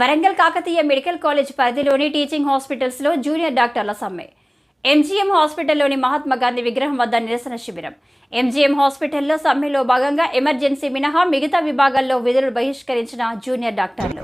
Warangal Kakatiya medical college పరిధిలోని teaching హాస్పిటల్స్లో junior డాక్టర్ల సమ్మె. ఎంజీఎం హాస్పిటల్లోని మహాత్మా గాంధీ విగ్రహం వద్ద నిరసన శిబిరం. ఎంజీఎం హాస్పిటల్లో సమ్మెలో భాగంగా ఎమర్జెన్సీ మినహా మిగతా విభాగాల్లో విధులు బహిష్కరించిన జూనియర్ డాక్టర్లు.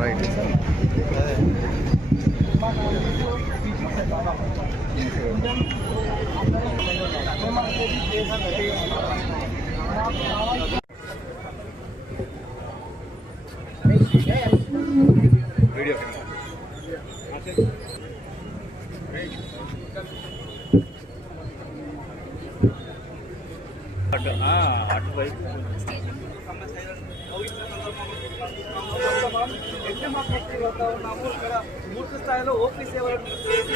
రైట్ వీడియో పూర్తి స్థాయిలో ఓపీ సేవలు చేసి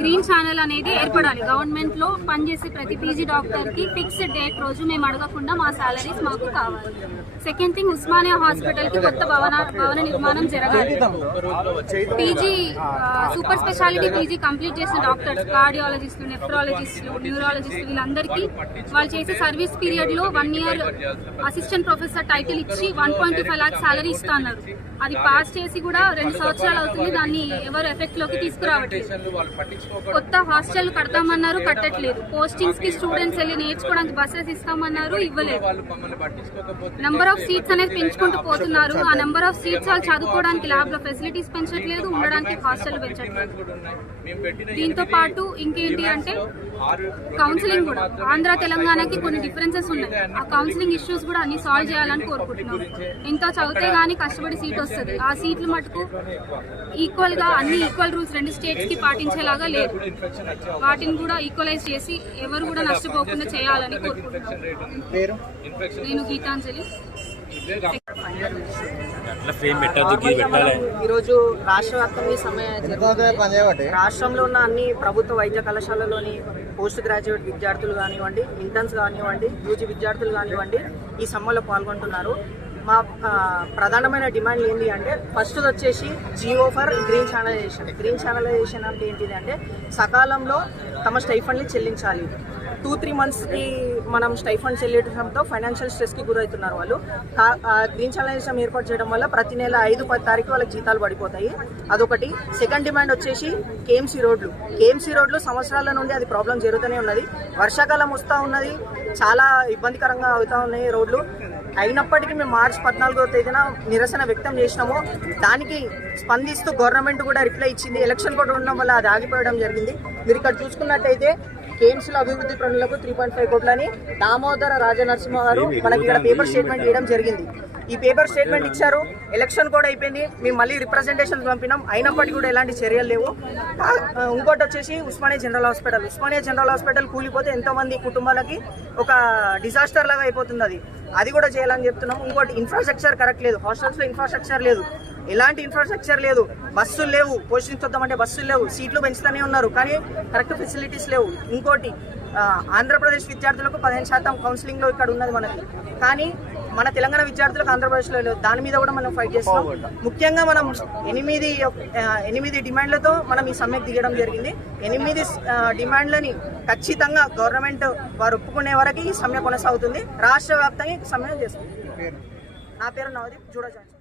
గ్రీన్ ఛానల్ అనేది ఏర్పడాలి. గవర్నమెంట్లో పనిచేసే ప్రతి పీజీ డాక్టర్కి ఫిక్స్డ్ డేట్ రోజు మేము అడగకుండా మా సాలరీస్ మాకు కావాలి. సెకండ్ థింగ్ ఉస్మానియా హాస్పిటల్కి కొత్త భవన భవన నిర్మాణం జరగాలి. PG super speciality PG complete చేసిన డాక్టర్స్ కార్డియాలజిస్టులు నెఫ్రాలజిస్టులు న్యూరాలజిస్టులు వీళ్ళందరికీ వాళ్ళు చేసే సర్వీస్ పీరియడ్లో one year assistant professor title ఇచ్చి one point five lakhs salary ఇస్తా అన్నారు అది పాస్ చేసి కూడా రెండు సంవత్సరాలు అవుతుంది. దాన్ని ఎవరు ఎఫెక్ట్లోకి తీసుకురావట్లేదు. కొత్త హాస్టల్ కడతామన్నారు కట్టట్లేదు. పోస్టింగ్స్కి స్టూడెంట్స్ వెళ్ళి నేర్చుకోవడానికి బస్సెస్ ఇస్తామన్నారు ఇవ్వలేదు. నంబర్ ఆఫ్ సీట్స్ అనేది పెంచుకుంటూ పోతున్నారు. ఆ నంబర్ ఆఫ్ సీట్స్ వాళ్ళు చదువుకోవడానికి ల్యాబ్లో ఫెసిలిటీస్ పెంచట్లేదు ఉండడానికి హాస్టల్ పెంచట్లేదు. దీంతో పాటు ఇంకేంటి అంటే కౌన్సిలింగ్ కూడా. ఆంధ్ర తెలంగాణకి కొన్ని డిఫరెన్సెస్ ఉన్నాయి. ఆ కౌన్సిలింగ్ ఇష్యూస్ కూడా అన్ని సాల్వ్ చేయాలని కోరుకుంటున్నాం. ఎంతో చదివితే గానీ కష్టపడి సీట్ వస్తుంది. ఆ సీట్లు మటుకు ఈక్వల్గా అన్ని ఈక్వల్ రూల్స్ రెండు స్టేట్స్ కి పాటించేలాగా లేదు వాటిని కూడా ఈక్వలైజ్ చేసి ఎవరు కూడా నష్టపోకుండా చేయాలని కోరుకుంటున్నాం పేరు? ఇన్ఫెక్షన్ నేను గీతాంజలి. ఈరోజు రాష్ట్ర వ్యాప్తంగా జరుగుతుంది. రాష్ట్రంలో ఉన్న అన్ని ప్రభుత్వ వైద్య కళాశాలలోని పోస్ట్ గ్రాడ్యుయేట్ విద్యార్థులు కానివ్వండి ఇంటర్న్స్ కానివ్వండి యూజీ విద్యార్థులు కానివ్వండి ఈ సమ్మెలో పాల్గొంటున్నారు. మా ప్రధానమైన డిమాండ్ ఏంటి అంటే ఫస్ట్ వచ్చేసి GO for green channelization. Green channelization అంటే ఏంటిది అంటే సకాలంలో తమ స్టైఫండ్ని చెల్లించాలి. టూ త్రీ మంత్స్కి మనం స్టైఫండ్ చెల్లించడంతో ఫైనాన్షియల్ స్ట్రెస్కి గురవుతున్నారు వాళ్ళు. ఆ గ్రీన్ ఛానలైజేషన్ ఏర్పాటు చేయడం వల్ల ప్రతి నెల ఐదు పది తారీఖు వాళ్ళకి జీతాలు పడిపోతాయి. అదొకటి. సెకండ్ డిమాండ్ వచ్చేసి కేఎంసీ రోడ్లు. కేఎంసీ రోడ్లు సంవత్సరాల నుండి అది ప్రాబ్లం జరుగుతూనే ఉన్నది. వర్షాకాలం వస్తూ ఉన్నది. చాలా ఇబ్బందికరంగా అవుతా ఉన్నాయి రోడ్లు. అయినప్పటికీ మేము మార్చి పద్నాలుగో తేదీన నిరసన వ్యక్తం చేసినాము. దానికి స్పందిస్తూ గవర్నమెంట్ కూడా రిప్లై ఇచ్చింది. ఎలక్షన్ కూడా ఉండడం వల్ల అది ఆగిపోవడం జరిగింది. మీరు ఇక్కడ చూసుకున్నట్టయితే కేమ్స్లో అభివృద్ధి పనులకు త్రీ పాయింట్ ఫైవ్ కోట్లని దామోదర రాజనరసింహ గారు మనకి ఇక్కడ పేపర్ స్టేట్మెంట్ ఇవ్వడం జరిగింది. ఈ పేపర్ స్టేట్మెంట్ ఇచ్చారు. ఎలక్షన్ కూడా అయిపోయింది. మేము మళ్ళీ రిప్రజెంటేషన్ పంపినాం. అయినప్పటికీ కూడా ఎలాంటి చర్యలు లేవు. ఇంకోటి వచ్చేసి Osmania general hospital Osmania general hospital కూలిపోతే ఎంతోమంది కుటుంబాలకి ఒక డిజాస్టర్ లాగా అయిపోతుంది అది. అది కూడా చేయాలని చెప్తున్నాం. ఇంకోటి ఇన్ఫ్రాస్ట్రక్చర్ కరెక్ట్ లేదు. హాస్టల్స్లో ఇన్ఫ్రాస్ట్రక్చర్ లేదు. ఎలాంటి ఇన్ఫ్రాస్ట్రక్చర్ లేదు. బస్సులు లేవు. పోషించొద్దామంటే బస్సులు లేవు. సీట్లు పెంచుతూనే ఉన్నారు. కానీ కరెక్ట్ ఫెసిలిటీస్ లేవు. ఇంకోటి ఆంధ్రప్రదేశ్ విద్యార్థులకు పదిహేను శాతం కౌన్సిలింగ్లో ఇక్కడ ఉన్నది మనకి. కానీ మన తెలంగాణ విద్యార్థులకు ఆంధ్రప్రదేశ్లో లేదు. దాని మీద కూడా మనం ఫైట్ చేస్తాం ముఖ్యంగా మనం ఎనిమిది ఎనిమిది డిమాండ్లతో మనం ఈ సమ్మెకు దిగడం జరిగింది. ఎనిమిది డిమాండ్లని ఖచ్చితంగా గవర్నమెంట్ వారు ఒప్పుకునే వరకు ఈ సమ్మె కొనసాగుతుంది. రాష్ట్ర వ్యాప్తంగా ఈ సమ్మె చేస్తుంది. నా పేరు నవదీప్ చూడజాన్స్